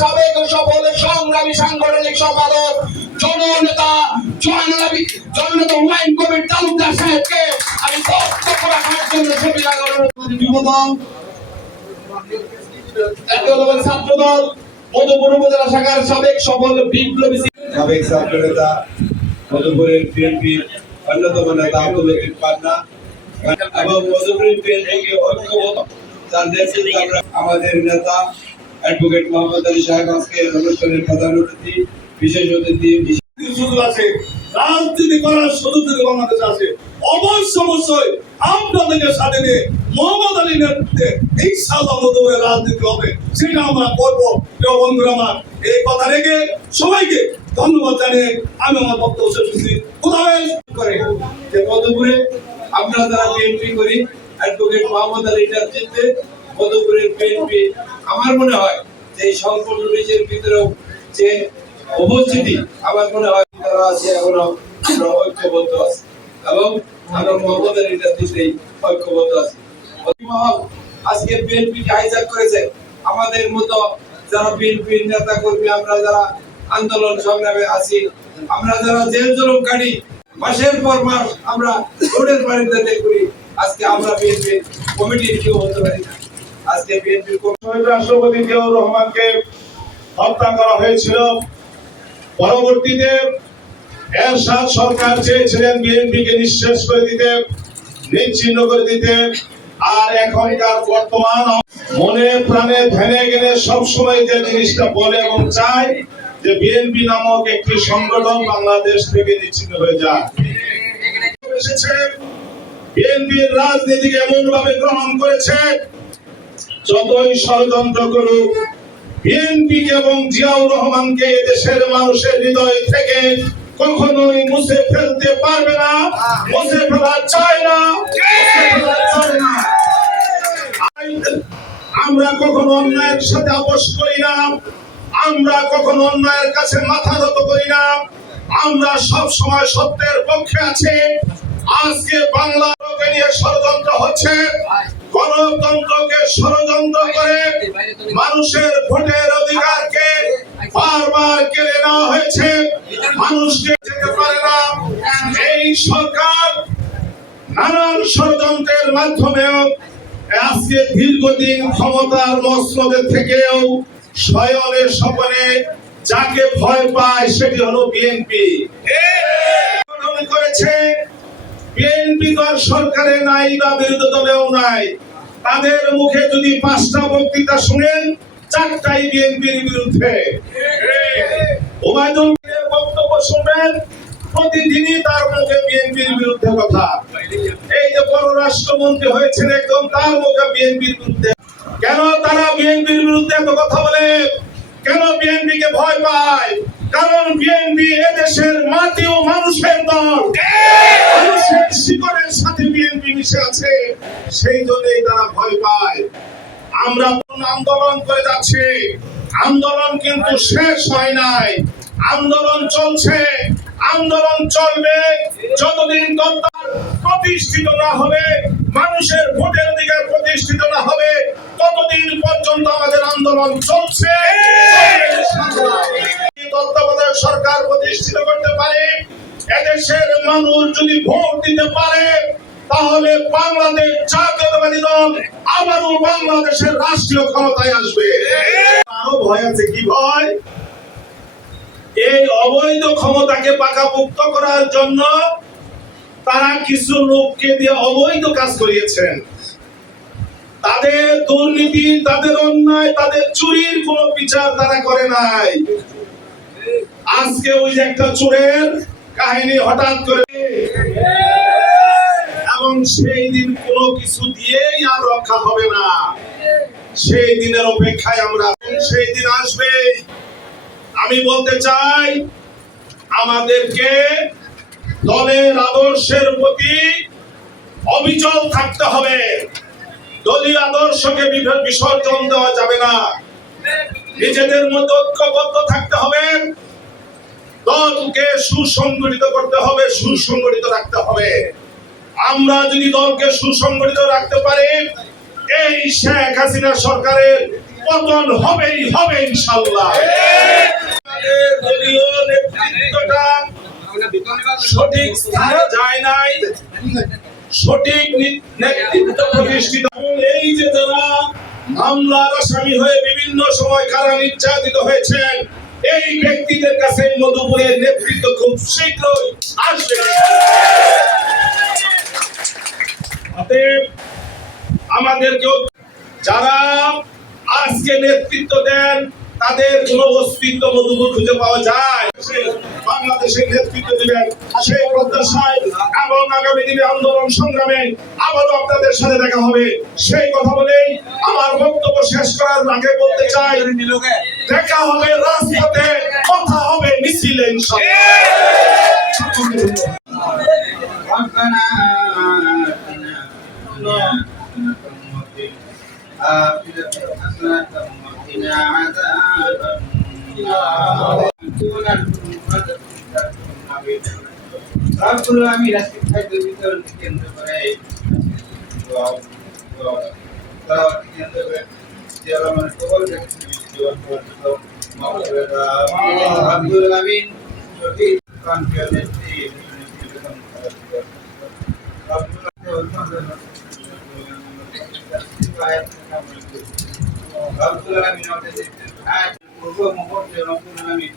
সাবেক সফল সংগ্রামী সাংগঠনিক সম্পাদক, জননেতা, জয়নাবি জননেতা হুমায়ুন কবির তালুকদার সাহেবকে আমি বক্তব্য রাখার জন্য ছবি লাগানোর যুবদল দল। মধুপুর উপজেলা শাখার সাবেক সফল বিপ্লবী সাবেক ছাত্র নেতা, মধুপুরের বিএনপির অন্যতম নেতা আব্দুল লতিফ পান্না এবং মধুপুরের বিএনপিকে ঐক্যবদ্ধ তার নেতৃত্বে আমাদের নেতা অ্যাডভোকেট মোহাম্মদ আলী সাহেব আজকে অনুষ্ঠানের প্রধান অতিথি, বিশেষ অতিথি সুযোগ আছে। রাজনীতি করার সুযোগ যদি বাংলাদেশ আছে। অবশ্য অবশ্যই আপনাদেরকে সাথে নিয়ে মোহাম্মদ আলী নেতৃত্বে ইনশাআল্লাহ মধ্যে রাজনীতি হবে। সেটা আমরা করব। প্রিয় বন্ধুরা আমার, এই কথা রেখে সবাইকে ধন্যবাদ জানিয়ে আমি আমার বক্তব্য শেষ করছি। করে? যে মধুপুরে আমরা যারা বিএনপি করি, অ্যাডভোকেট মোহাম্মদ আলী নেতৃত্বে মধুপুরের বিএনপি আমার মনে হয় যে এই ভিতরেও যে উপস্থিতি আমার মনে হয় তারা আছে এখনও, আমরা ঐক্যবদ্ধ আছে। এবং আমরা ঐক্যবদ্ধ আছি। আজকে বিএনপি কে হাইজ্যাক করেছে। আমাদের মতো যারা বিএনপির নেতা কর্মী, আমরা যারা আন্দোলন সংগ্রামে আছি, আমরা যারা জেল জুলুম কাটি, মাসের পর মাস আমরা রোডের বাড়িতে করি আজকে আমরা বিএনপি কমিটির কেউ হতে পারি না। আজকে বিএনপির রাষ্ট্রপতি জিয়াউর রহমানকে হত্যা করা হয়েছিল। পরবর্তীতে এরশাদ সরকার চেয়েছিলেন বিএনপিকে নিঃশেষ করে দিতে নিচ্ছিন্ন করে দিতে। আর এখনকার বর্তমান মনে প্রাণে ধ্যানে গেলে সবসময় যে জিনিসটা বলে এবং চায় যে বিএনপি নামক একটি সংগঠন বাংলাদেশ থেকে নিচ্ছিন্ন হয়ে যায় বিএনপির রাজনীতিকে এমন ভাবে গ্রহণ করেছে যতই ষড়যন্ত্র করুক বিএনপি এবং জিয়াউর রহমানকে দেশের মানুষের হৃদয় থেকে কখনোই মুছে ফেলতে পারবে না, মুছে ফেলা চায় না। আমরা কখনো অন্যায়ের সাথে আপোষ করি না, আমরা কখনো অন্যায়ের কাছে মাথা নত করি না, আমরা সব সময় সত্যের পক্ষে আছি আজকে বাংলাকে নিয়ে ষড়যন্ত্র হচ্ছে গণতন্ত্রকে ষড়যন্ত্র করে মানুষের ভোটের অধিকারকে বারবার কেড়ে নেওয়া হয়েছে। মানুষকে যেতে পারে না। এই সরকার নানান ষড়যন্ত্রের মাধ্যমেও আজকে দীর্ঘদিন ক্ষমতার মসনদে থেকেও শয়নে স্বপনে যাকে ভয় পায় সেটি হলো বিএনপি। করেছে বিএনপি তো আর সরকারে নাই বা বিরোধী দলেও নাই। তাদের মুখে যদি পাঁচটা বক্তৃতা শুনেন, চারটাই বিএনপির বিরুদ্ধে। বক্তব্য শুনবেন, প্রতিদিনই তার মুখে বিএনপির বিরুদ্ধে কথা। এই যে পররাষ্ট্রমন্ত্রী হয়েছেন একদম, তার মুখে বিএনপির বিরুদ্ধে। কেন তারা বিএনপির বিরুদ্ধে এত কথা বলে? কেন বিএনপি কে ভয় পায়? কারণ বিএনপি এদেশের মাটি ও মানুষের দল। মানুষের শিকড়ের সাথে বিএনপি মিশে আছে, সেই জন্যই তারা ভয় পায়। আমরা আন্দোলন করে যাচ্ছি। আন্দোলন কিন্তু শেষ হয় নাই। আন্দোলন চলছে। আন্দোলন চলবে যতদিন দপ্তর প্রতিষ্ঠিত না হবে, মানুষের ভোটের অধিকার প্রতিষ্ঠিত না হবে, ততদিন পর্যন্ত আমাদের আন্দোলন চলছে। তত্ত্বাবধায়ক সরকার প্রতিষ্ঠিত করতে পারে, এদেশের মানুষ যদি ভোট দিতে পারে, তাহলে বাংলাদেশ জাতীয়তাবাদী দল আবারও বাংলাদেশের রাষ্ট্রীয় ক্ষমতায় আসবে। আরও ভয় আছে, কি ভয়? এই অবৈধ ক্ষমতাকে পাকাপুক্ত করার জন্য তারা কিছু লোককে দিয়ে অবৈধ কাজ করিয়েছেন। তাদের দুর্নীতি, তাদের অন্যায়, তাদের চুরির কোনো বিচার তারা করে নাই। আজকে ওই যে একটা চোরের কাহিনী হঠাৎ করে এবং সেই দিন কোনো কিছু দিয়েই আর রক্ষা হবে না। সেই দিনের অপেক্ষায় আমরা সেই দিন আসবে। আমি বলতে চাই, আমাদেরকে দলের আদর্শের প্রতি অবিচল থাকতে হবে। দলীয় আদর্শকে বিসর্জন দেওয়া যাবে না। নিজেদের মধ্যে ঐক্যবদ্ধ থাকতে হবে। দলকে সুসংগঠিত করতে হবে, সুসংগঠিত রাখতে হবে। আমরা যদি দলকে সুসংগঠিত রাখতে পারি, এই শেখ হাসিনা সরকারের পতন হবেই হবে ইনশাল্লাহ সঠিক স্থানে যায় নাই, সঠিক নেতৃত্ব প্রতিষ্ঠিত এই যে যারা মামলার আসামি হয়ে বিভিন্ন সময় কারা নির্যাতিত হয়েছেন এই ব্যক্তিদের কাছে মধুপুরের নেতৃত্ব খুব শীঘ্রই আসবে। অতএব আমাদেরকেও যারা আজকে নেতৃত্ব দেন তাদের কোন অস্তিত্ব মধুপুর খুঁজে পাওয়া যায়। বাংলাদেশের নেতৃত্ব দিবেন সেই প্রত্যাশায় এবং আগামী দিনে আন্দোলন সংগ্রামে আবারও আপনাদের সাথে দেখা হবে। সেই কথা বলেই আমার বক্তব্য শেষ করার আগে বলতে চাই দেখা হবে রাজপথে কথা হবে মিছিলে ইনশাআল্লাহ। রব্বুল আমিন আজকে খাদ্য বিতরণ কেন্দ্র করে কেন্দ্র করে যে আমার কবল রব্বুল আমিন আমিন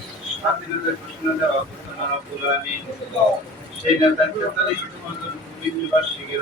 স্বাধীনতার ঘোষণা দেওয়া ঘোষণা রব্বুল আলামিন সেই নেতার তেতাল্লিশ মৃত্যুবার্ষিকীর